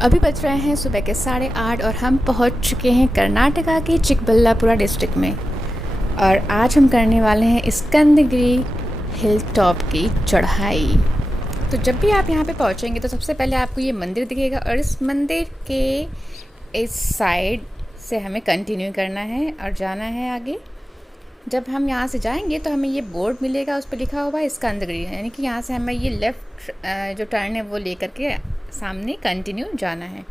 अभी बज रहे हैं सुबह के 8:30 और हम पहुंच चुके हैं कर्नाटका के चिकबल्लापुरा डिस्ट्रिक्ट में। और आज हम करने वाले हैं स्कंदगिरी हिल टॉप की चढ़ाई। तो जब भी आप यहाँ पे पहुँचेंगे तो सबसे पहले आपको ये मंदिर दिखेगा और इस मंदिर के इस साइड से हमें कंटिन्यू करना है और जाना है आगे। जब हम यहाँ से जाएंगे तो हमें ये बोर्ड मिलेगा, उस पर लिखा हुआ है स्कंदगिरी, यानी कि यहाँ से हमें ये लेफ़्ट जो टर्न है वो लेकर के सामने कंटिन्यू जाना है।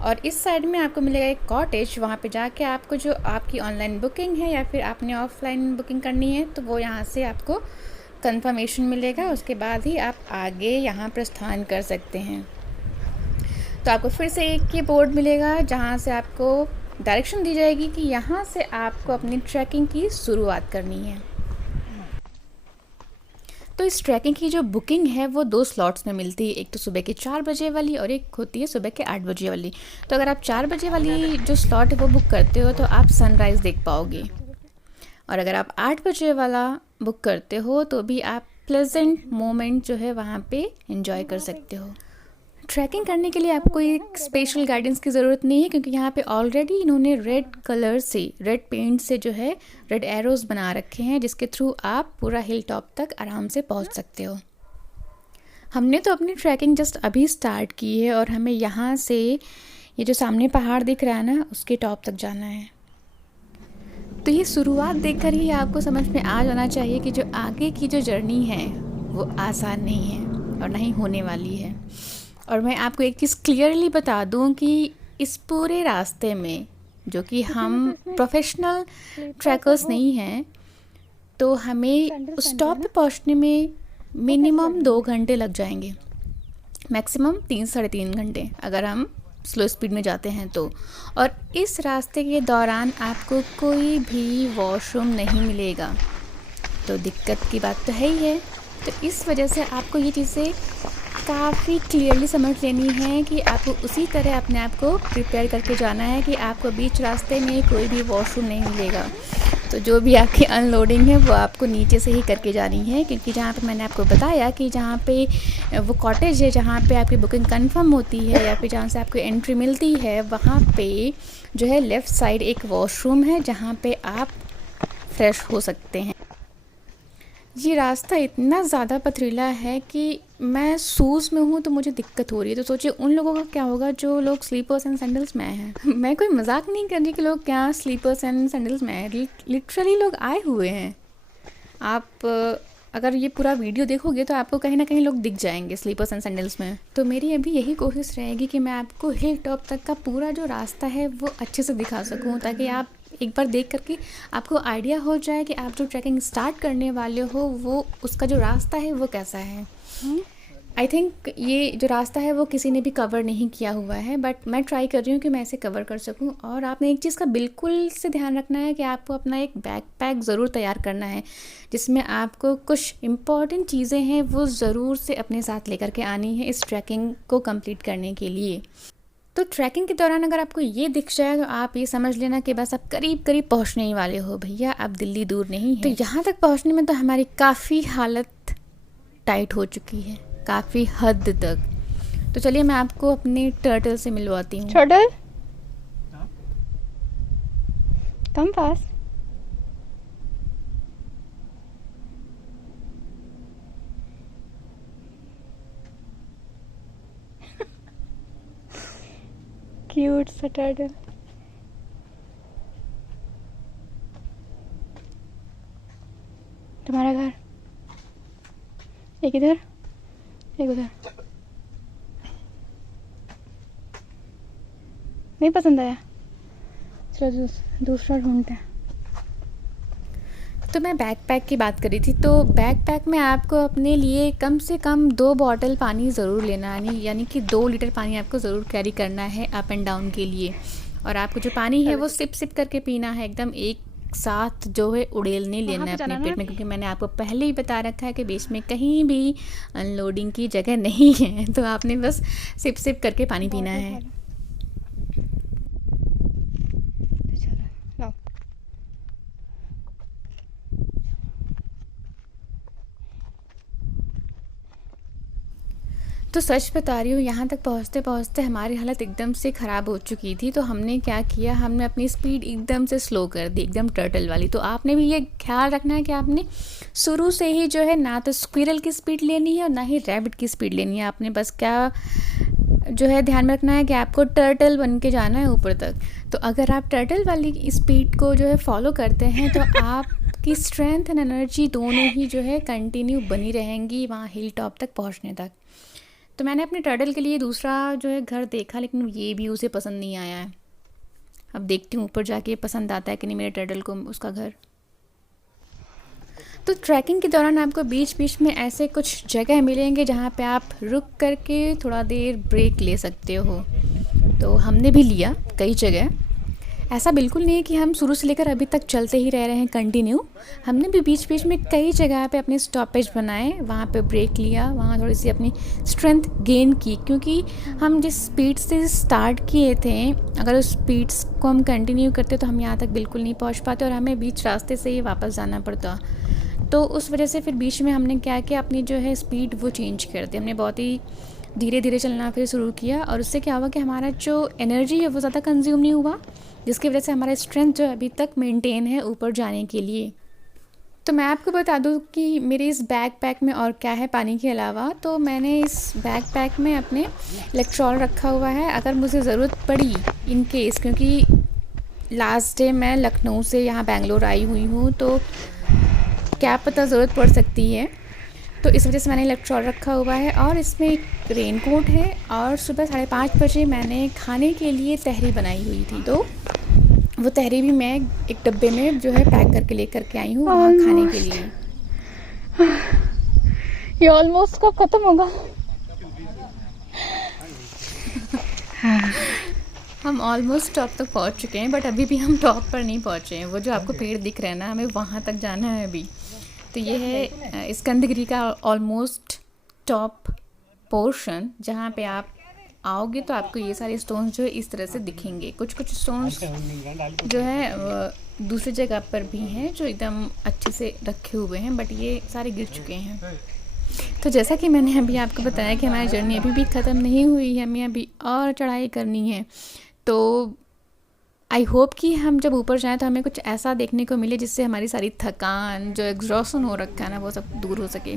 और इस साइड में आपको मिलेगा एक कॉटेज, वहाँ पे जाके आपको जो आपकी ऑनलाइन बुकिंग है या फिर आपने ऑफलाइन बुकिंग करनी है तो वो यहाँ से आपको कंफर्मेशन मिलेगा। उसके बाद ही आप आगे यहाँ प्रस्थान कर सकते हैं। तो आपको फिर से एक ये बोर्ड मिलेगा जहाँ से आपको डायरेक्शन दी जाएगी कि यहाँ से आपको अपनी ट्रैकिंग की शुरुआत करनी है। तो इस ट्रैकिंग की जो बुकिंग है वो 2 स्लॉट्स में मिलती है, एक तो सुबह के 4 बजे वाली और एक होती है सुबह के 8 बजे वाली। तो अगर आप 4 बजे वाली जो स्लॉट है वो बुक करते हो तो आप सनराइज़ देख पाओगे, और अगर आप 8 बजे वाला बुक करते हो तो भी आप प्लेजेंट मोमेंट जो है वहाँ पे एंजॉय कर सकते हो। ट्रैकिंग करने के लिए आपको एक स्पेशल गाइडेंस की ज़रूरत नहीं है, क्योंकि यहाँ पे ऑलरेडी इन्होंने रेड कलर से, रेड पेंट से जो है रेड एरोज़ बना रखे हैं, जिसके थ्रू आप पूरा हिल टॉप तक आराम से पहुँच सकते हो। हमने तो अपनी ट्रैकिंग जस्ट अभी स्टार्ट की है और हमें यहाँ से ये जो सामने पहाड़ दिख रहा है ना, उसके टॉप तक जाना है। तो ये शुरुआत देखकर ही आपको समझ में आ जाना चाहिए कि जो आगे की जो जर्नी है वो आसान नहीं है और ना ही होने वाली है। और मैं आपको एक चीज़ क्लियरली बता दूं कि इस पूरे रास्ते में, जो कि हम प्रोफेशनल ट्रैकर्स नहीं हैं, तो हमें उस टॉप पे पहुंचने में मिनिमम 2 घंटे लग जाएंगे, मैक्सिमम 3 साढ़े 3 घंटे अगर हम स्लो स्पीड में जाते हैं तो। और इस रास्ते के दौरान आपको कोई भी वॉशरूम नहीं मिलेगा, तो दिक्कत की बात तो है ही है। तो इस वजह से आपको ये चीज़ें काफ़ी क्लियरली समझ लेनी है कि आपको उसी तरह अपने आप को प्रिपेयर करके जाना है कि आपको बीच रास्ते में कोई भी वॉशरूम नहीं मिलेगा। तो जो भी आपकी अनलोडिंग है वो आपको नीचे से ही करके जानी है, क्योंकि जहाँ पे मैंने आपको बताया कि जहाँ पे वो कॉटेज है, जहाँ पे आपकी बुकिंग कंफर्म होती है या फिर जहाँ से आपको एंट्री मिलती है, वहाँ पे जो है लेफ़्ट साइड एक वॉशरूम है जहाँ पे आप फ्रेश हो सकते हैं। ये रास्ता इतना ज़्यादा पथरीला है कि मैं शूज़ में हूँ तो मुझे दिक्कत हो रही है। तो सोचिए उन लोगों का क्या होगा जो लोग स्लीपर्स एंड सैंडल्स में आए हैं। मैं कोई मजाक नहीं कर रही कि लोग क्या स्लीपर्स एंड सैंडल्स में आए हैं, लिटरली लोग आए हुए हैं। आप अगर ये पूरा वीडियो देखोगे तो आपको कहीं ना कहीं लोग दिख जाएंगे स्लीपर्स एंड सैंडल्स में। तो मेरी अभी यही कोशिश रहेगी कि मैं आपको हिल टॉप तक का पूरा जो रास्ता है वो अच्छे से दिखा सकूं, ताकि आप एक बार देख करके आपको आइडिया हो जाए कि आप जो ट्रैकिंग स्टार्ट करने वाले हो वो उसका जो रास्ता है वो कैसा है। आई थिंक ये जो रास्ता है वो किसी ने भी कवर नहीं किया हुआ है, बट मैं ट्राई कर रही हूँ कि मैं इसे कवर कर सकूँ। और आपने एक चीज़ का बिल्कुल से ध्यान रखना है कि आपको अपना एक बैकपैक ज़रूर तैयार करना है, जिसमें आपको कुछ इम्पॉर्टेंट चीज़ें हैं वो ज़रूर से अपने साथ लेकर के आनी है इस ट्रैकिंग को कंप्लीट करने के लिए। तो ट्रैकिंग के दौरान अगर आपको ये दिख जाए तो आप ये समझ लेना कि बस आप करीब करीब पहुँचने ही वाले हो भैया, आप दिल्ली दूर नहीं है। तो यहाँ तक पहुँचने में तो हमारी काफ़ी हालत टाइट हो चुकी है, काफ़ी हद तक। तो चलिए मैं आपको अपने टर्टल से मिलवाती हूँ। टर्टल कम पास। क्यूट सा टर्टल। तुम्हारा घर एक इधर एक उधर। नहीं पसंद आया, चलो दूसरा ढूंढते हैं। तो मैं बैकपैक की बात करी थी, तो बैकपैक में आपको अपने लिए कम से कम 2 बॉटल पानी ज़रूर लेना है, यानी कि 2 लीटर पानी आपको ज़रूर कैरी करना है अप एंड डाउन के लिए। और आपको जो पानी है वो सिप सिप करके पीना है, एकदम एक साथ जो है उड़ेल नहीं लेना है अपने पेट में, क्योंकि मैंने आपको पहले ही बता रखा है कि बीच में कहीं भी अनलोडिंग की जगह नहीं है। तो आपने बस सिप सिप करके पानी पीना है। तो सच बता रही हूँ, यहाँ तक पहुँचते-पहुँचते हमारी हालत एकदम से ख़राब हो चुकी थी। तो हमने क्या किया, हमने अपनी स्पीड एकदम से स्लो कर दी, एकदम टर्टल वाली। तो आपने भी ये ख़्याल रखना है कि आपने शुरू से ही जो है ना तो स्क्विरल की स्पीड लेनी है और ना ही रैबिट की स्पीड लेनी है। आपने बस क्या जो है ध्यान में रखना है कि आपको टर्टल बन के जाना है ऊपर तक। तो अगर आप टर्टल वाली स्पीड को जो है फॉलो करते हैं तो आपकी स्ट्रेंथ एंड एनर्जी दोनों ही जो है कंटिन्यू बनी रहेंगी वहाँ हिल टॉप तक पहुँचने तक। तो मैंने अपने टर्टल के लिए दूसरा जो है घर देखा, लेकिन ये भी उसे पसंद नहीं आया है। अब देखती हूँ ऊपर जाके पसंद आता है कि नहीं मेरे टर्टल को उसका घर। तो ट्रैकिंग के दौरान आपको बीच बीच में ऐसे कुछ जगह मिलेंगे जहाँ पे आप रुक करके थोड़ा देर ब्रेक ले सकते हो। तो हमने भी लिया कई जगह। ऐसा बिल्कुल नहीं है कि हम शुरू से लेकर अभी तक चलते ही रह रहे हैं कंटिन्यू। हमने भी बीच बीच में कई जगह पे अपने स्टॉपेज बनाए, वहाँ पे ब्रेक लिया, वहाँ थोड़ी सी अपनी स्ट्रेंथ गेन की, क्योंकि हम जिस स्पीड से स्टार्ट किए थे अगर उस स्पीड्स को हम कंटिन्यू करते तो हम यहाँ तक बिल्कुल नहीं पहुँच पाते और हमें बीच रास्ते से ही वापस जाना पड़ता। तो उस वजह से फिर बीच में हमने क्या किया, अपनी जो है स्पीड वो चेंज कर दी। हमने बहुत ही धीरे धीरे चलना फिर शुरू किया और उससे क्या हुआ कि हमारा जो एनर्जी है वो ज़्यादा कंज्यूम नहीं हुआ, जिसकी वजह से हमारा स्ट्रेंथ जो अभी तक मेंटेन है ऊपर जाने के लिए। तो मैं आपको बता दूं कि मेरे इस बैकपैक में और क्या है पानी के अलावा। तो मैंने इस बैकपैक में अपने इलेक्ट्रॉल रखा हुआ है, अगर मुझे ज़रूरत पड़ी इन केस, क्योंकि लास्ट डे मैं लखनऊ से यहाँ बेंगलोर आई हुई हूँ, तो क्या पता ज़रूरत पड़ सकती है। तो इस वजह से मैंने इलेक्ट्रॉल रखा हुआ है और इसमें एक रेनकोट है। और सुबह 5:30 बजे मैंने खाने के लिए तहरी बनाई हुई थी, तो वो तहरी भी मैं एक डब्बे में जो है पैक करके लेकर के आई हूँ वहाँ खाने के लिए। ये ऑलमोस्ट कब खत्म होगा? हम ऑलमोस्ट टॉप तक पहुँच चुके हैं, बट अभी भी हम टॉप पर नहीं पहुँचे हैं। वो जो आपको पेड़ दिख रहे हैं ना, हमें वहाँ तक जाना है अभी। तो ये है स्कंदगिरी का ऑलमोस्ट टॉप पोर्शन, जहाँ पे आप आओगे तो आपको ये सारे स्टोन्स जो है इस तरह से दिखेंगे। कुछ कुछ स्टोन्स जो है दूसरी जगह पर भी हैं जो एकदम अच्छे से रखे हुए हैं, बट ये सारे गिर चुके हैं। तो जैसा कि मैंने अभी आपको बताया कि हमारी जर्नी अभी भी ख़त्म नहीं हुई है, हमें अभी और चढ़ाई करनी है। तो आई होप कि हम जब ऊपर जाएं तो हमें कुछ ऐसा देखने को मिले जिससे हमारी सारी थकान, जो एग्जॉशन हो रखा है ना, वो सब दूर हो सके।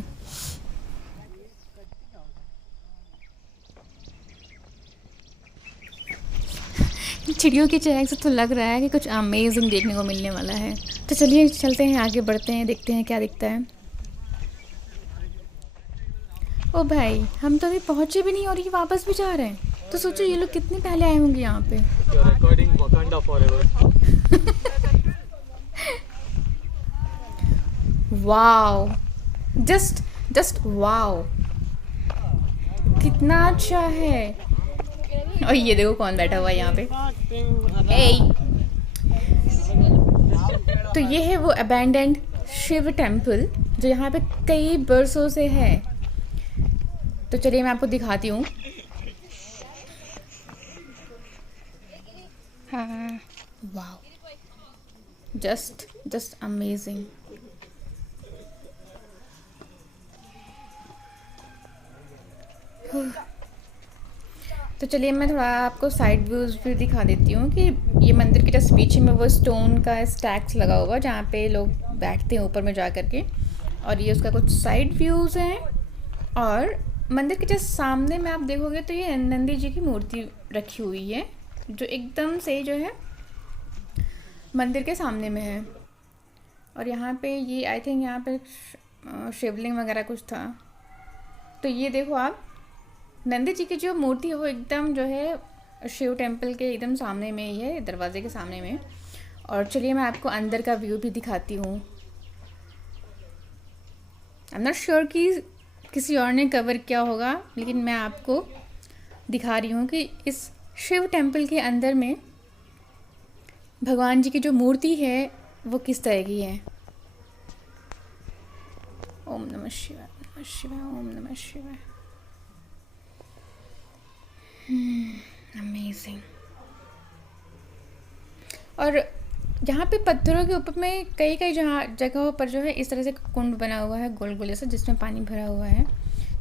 चिड़ियों की चहक से तो लग रहा है कि कुछ अमेजिंग देखने को मिलने वाला है। तो चलिए चलते हैं, आगे बढ़ते हैं, देखते हैं क्या दिखता है। ओ भाई, हम तो अभी पहुँचे भी नहीं और ये वापस भी जा रहे हैं। तो सोचो ये लोग कितने पहले आए होंगे यहाँ पे। वाओ, जस्ट वाओ, कितना अच्छा है। और ये देखो कौन बैठा हुआ है यहाँ पे। ए! तो ये है वो अबैंडन्ड शिव टेम्पल जो यहाँ पे कई बरसों से है। तो चलिए मैं आपको दिखाती हूँ। हाँ, वाओ, जस्ट अमेजिंग। तो चलिए मैं थोड़ा आपको साइड व्यूज़ भी दिखा देती हूँ कि ये मंदिर के जस्ट पीछे में वो स्टोन का स्टैक्स लगा हुआ जहाँ पे लोग बैठते हैं ऊपर में जा कर के, और ये उसका कुछ साइड व्यूज़ हैं। और मंदिर के जस्ट सामने में आप देखोगे तो ये नंदी जी की मूर्ति रखी हुई है जो एकदम से जो है मंदिर के सामने में है। और यहाँ पे ये आई थिंक यहाँ पे शिवलिंग वगैरह कुछ था। तो ये देखो आप, नंदी जी की जो मूर्ति है वो एकदम जो है शिव टेम्पल के एकदम सामने में ही है, दरवाजे के सामने में। और चलिए मैं आपको अंदर का व्यू भी दिखाती हूँ। आई एम नॉट श्योर कि किसी और ने कवर किया होगा, लेकिन मैं आपको दिखा रही हूँ कि इस शिव टेम्पल के अंदर में भगवान जी की जो मूर्ति है वो किस तरह की है। ओम नमः शिवाय, नमः शिवाय, ओम नमः शिवाय। अमेजिंग। और यहाँ पे पत्थरों के ऊपर में कई जगहों पर जो है इस तरह से कुंड बना हुआ है गोल गोल जैसा, जिसमें पानी भरा हुआ है।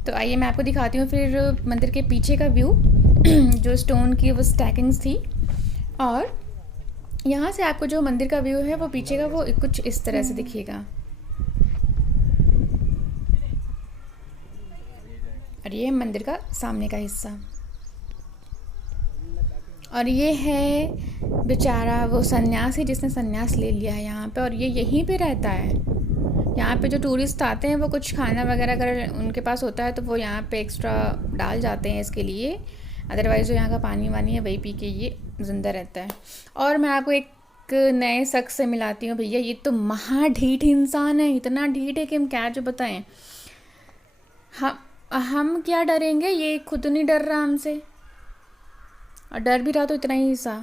तो आइए मैं आपको दिखाती हूँ फिर मंदिर के पीछे का व्यू जो स्टोन की वो स्टैकिंग्स थी। और यहाँ से आपको जो मंदिर का व्यू है वो पीछे का वो कुछ इस तरह से दिखेगा। और ये है मंदिर का सामने का हिस्सा। और ये है बेचारा वो सन्यासी जिसने सन्यास ले लिया है यहाँ पे, और ये यहीं पे रहता है। यहाँ पे जो टूरिस्ट आते हैं वो कुछ खाना वगैरह अगर उनके पास होता है तो वो यहाँ पे एक्स्ट्रा डाल जाते हैं इसके लिए, अदरवाइज़ जो यहाँ का पानी वानी है वही पी के ये ज़िंदा रहता है। और मैं आपको एक नए शख्स से मिलाती हूँ। भैया ये तो महा ढीठ इंसान है, इतना ढीठ है कि हम क्या जो बताएं। हम क्या डरेंगे, ये खुद नहीं डर रहा हमसे, और डर भी रहा तो इतना ही सा।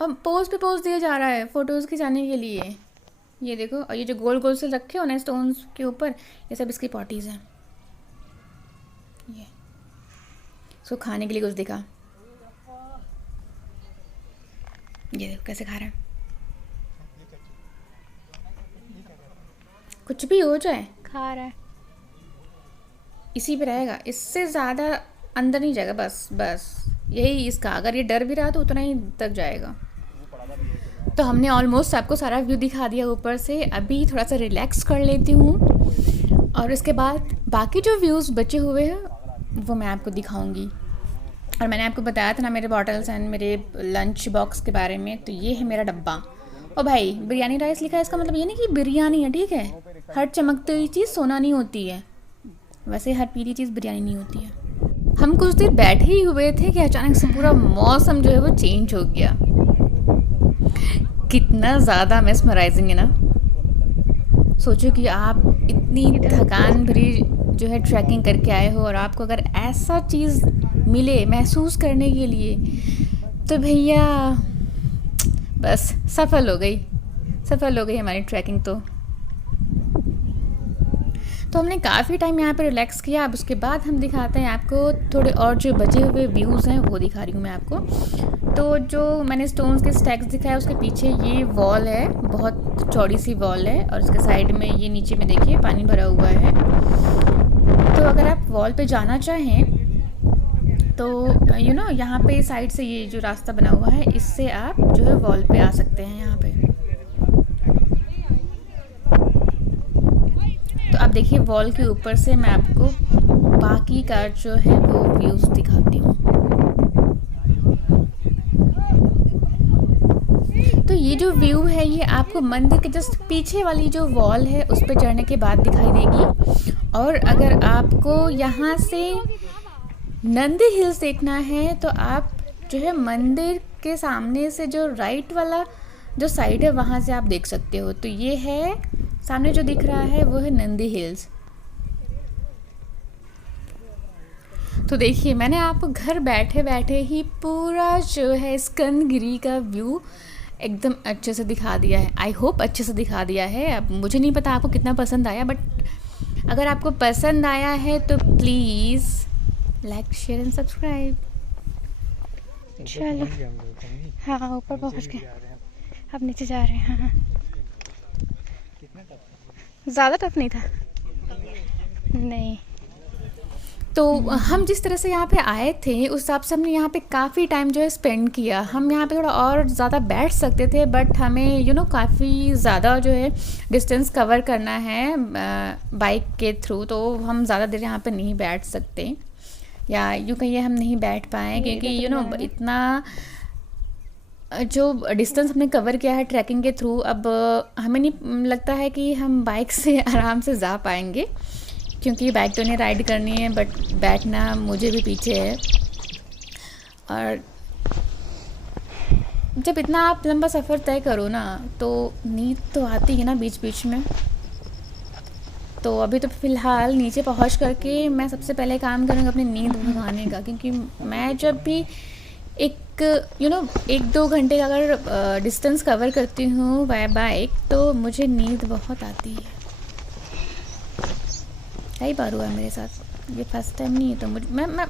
अब पोज पे पोज दिया जा रहा है फ़ोटोज़ खिंचाने के लिए। ये देखो, और ये जो गोल गोल से रखे हो ना स्टोन्स के ऊपर, ये सब इसकी पॉटीज़ हैं। ये इसको खाने के लिए कुछ दिखा, ये देखो कैसे खा रहा है। कुछ भी हो जाए खा रहा है। इसी पे रहेगा, इससे ज़्यादा अंदर नहीं जाएगा। बस बस यही इसका, अगर ये डर भी रहा तो उतना ही तक जाएगा। तो हमने ऑलमोस्ट आपको सारा व्यू दिखा दिया ऊपर से। अभी थोड़ा सा रिलैक्स कर लेती हूँ और इसके बाद बाकी जो व्यूज़ बचे हुए हैं वो मैं आपको दिखाऊंगी। और मैंने आपको बताया था ना मेरे बॉटल्स एंड मेरे लंच बॉक्स के बारे में, तो ये है मेरा डब्बा। और भाई बिरयानी राइस लिखा है, इसका मतलब ये नहीं कि बिरयानी है, ठीक है। हर चमकती हुई चीज़ सोना नहीं होती है, वैसे हर पीली चीज़ बिरयानी नहीं होती है। हम कुछ देर बैठे ही हुए थे कि अचानक से पूरा मौसम जो है वो चेंज हो गया। कितना ज़्यादा मेस्मराइजिंग है ना। सोचो कि आप इतनी थकान भरी जो है ट्रैकिंग करके आए हो और आपको अगर ऐसा चीज़ मिले महसूस करने के लिए, तो भैया बस सफल हो गई हमारी ट्रैकिंग। तो हमने काफ़ी टाइम यहाँ पे रिलैक्स किया। अब उसके बाद हम दिखाते हैं आपको थोड़े और जो बचे हुए व्यूज़ हैं वो दिखा रही हूँ मैं आपको। तो जो मैंने स्टोन्स के स्टैक्स दिखाया उसके पीछे ये वॉल है, बहुत चौड़ी सी वॉल है, और इसके साइड में ये नीचे में देखिए पानी भरा हुआ है। तो अगर आप वॉल पे जाना चाहें तो यहाँ पे साइड से ये जो रास्ता बना हुआ है इससे आप जो है वॉल पे आ सकते हैं यहाँ पे। तो आप देखिए वॉल के ऊपर से मैं आपको बाकी का जो है वो व्यूज़ दिखाती हूँ। तो ये जो व्यू है ये आपको मंदिर के जस्ट पीछे वाली जो वॉल है उस पर चढ़ने के बाद दिखाई देगी। और अगर आपको यहाँ से नंदी हिल्स देखना है तो आप जो है मंदिर के सामने से जो राइट वाला जो साइड है वहाँ से आप देख सकते हो। तो ये है सामने जो दिख रहा है वो है नंदी हिल्स। तो देखिए मैंने आपको घर बैठे बैठे ही पूरा जो है स्कंदगिरी का व्यू एकदम अच्छे से दिखा दिया है। आई होप अच्छे से दिखा दिया है। अब मुझे नहीं पता आपको कितना पसंद आया, बट अगर आपको पसंद आया है तो please like share and subscribe. चलो हाँ ऊपर पहुँच गए, अब नीचे जा रहे हैं। हाँ ज़्यादा टफ नहीं था, नहीं। तो हम जिस तरह से यहाँ पे आए थे उस हिसाब से हमने यहाँ पे काफ़ी टाइम जो है स्पेंड किया। हम यहाँ पे थोड़ा और ज़्यादा बैठ सकते थे, बट हमें काफ़ी ज़्यादा जो है डिस्टेंस कवर करना है बाइक के थ्रू, तो हम ज़्यादा देर यहाँ पे नहीं बैठ सकते, या यूँ कहिए हम नहीं बैठ पाए क्योंकि इतना जो डिस्टेंस हमने कवर किया है ट्रैकिंग के थ्रू, अब हमें नहीं लगता है कि हम बाइक से आराम से जा पाएंगे, क्योंकि बाइक तो नहीं राइड करनी है बट बैठना मुझे भी पीछे है। और जब इतना आप लंबा सफ़र तय करो ना तो नींद तो आती है ना बीच बीच में। तो अभी तो फ़िलहाल नीचे पहुंच करके मैं सबसे पहले काम करूँगी अपनी नींद भगाने का, क्योंकि मैं जब भी एक 1-2 घंटे का अगर डिस्टेंस कवर करती हूँ बाय बाइक तो मुझे नींद बहुत आती है। कई बार हुआ है मेरे साथ, ये फर्स्ट टाइम नहीं है। तो मुझे मैं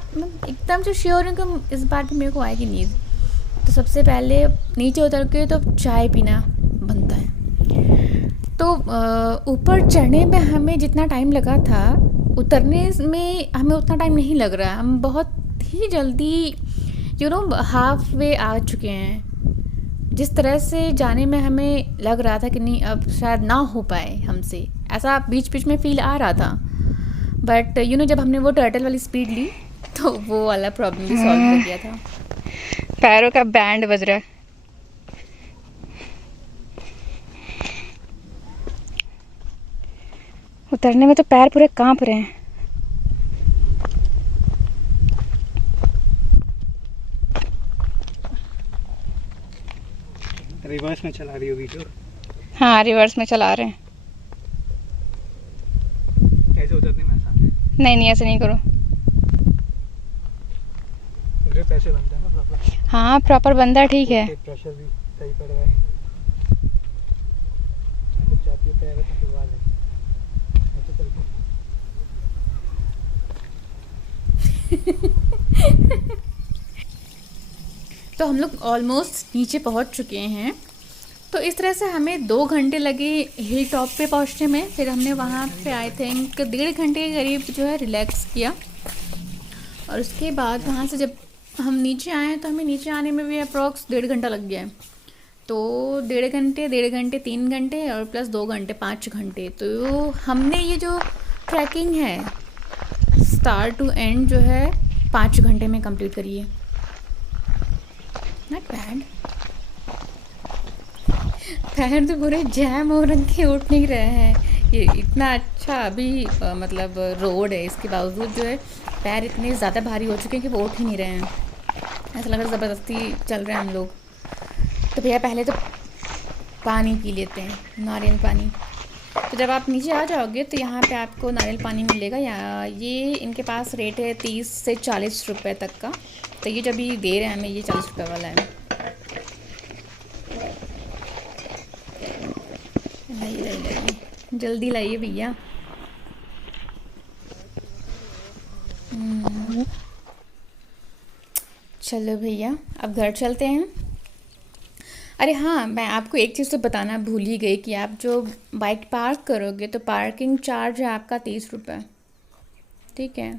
एकदम से श्योर हूँ कि इस बार भी मेरे को आएगी नींद। तो सबसे पहले नीचे उतर के तो चाय पीना बनता है। तो ऊपर चढ़ने में हमें जितना टाइम लगा था उतरने में हमें उतना टाइम नहीं लग रहा है, हम बहुत ही जल्दी हाफ वे आ चुके हैं। जिस तरह से जाने में हमें लग रहा था कि नहीं अब शायद ना हो पाए हमसे, ऐसा बीच बीच में फील आ रहा था, बट जब हमने वो टर्टल वाली स्पीड ली तो वो वाला प्रॉब्लम भी सॉल्व हो गया था। पैरों का बैंड बज रहा है। उतरने में तो पैर पूरे कांप रहे हैं। रिवर्स में चला रही हो वीडियो? हाँ, रिवर्स में चला रहे हैं। ऐसे उतरने में आसान है। नहीं, ऐसे नहीं करो। मुझे पैसे बनता है ना प्रॉपर। हाँ, प्रॉपर बंदा ठीक है। प्रेशर भी सही पड़ रहा है। अगर चाहती हो पैर तो फिर वाले ऐसे चल तो हम लोग ऑलमोस्ट नीचे पहुंच चुके हैं। तो इस तरह से हमें 2 घंटे लगे हिल टॉप पे पहुंचने में। फिर हमने वहाँ पे आई थिंक 1.5 घंटे के करीब जो है रिलैक्स किया, और उसके बाद वहाँ से जब हम नीचे आए तो हमें नीचे आने में भी अप्रॉक्स 1.5 घंटा लग गया है। तो 1.5 घंटे 3 घंटे और प्लस 2 घंटे 5 घंटे। तो हमने ये जो ट्रैकिंग है स्टार्ट टू एंड जो है 5 घंटे में कंप्लीट करी है। Not bad. पैर तो पूरे जैम हो रखे, उठ नहीं रहे हैं। ये इतना अच्छा अभी मतलब रोड है, इसके बावजूद जो है पैर इतने ज़्यादा भारी हो चुके हैं कि वो उठ ही नहीं रहे हैं। ऐसा लग रहा है ज़बरदस्ती चल रहे हैं हम लोग। तो भैया पहले तो पानी पी लेते हैं, नारियल पानी। तो जब आप नीचे आ जाओगे तो यहाँ पे आपको नारियल पानी मिलेगा। या ये इनके पास रेट है 30 से 40 रुपए तक का। तो ये जब भी दे रहे हैं हमें, ये 40 रुपये वाला है। लाइए जल्दी लाइए भैया। चलो भैया अब घर चलते हैं। अरे हाँ, मैं आपको एक चीज़ तो बताना भूल ही गई कि आप जो बाइक पार्क करोगे तो पार्किंग चार्ज है आपका 30 रुपये। ठीक है।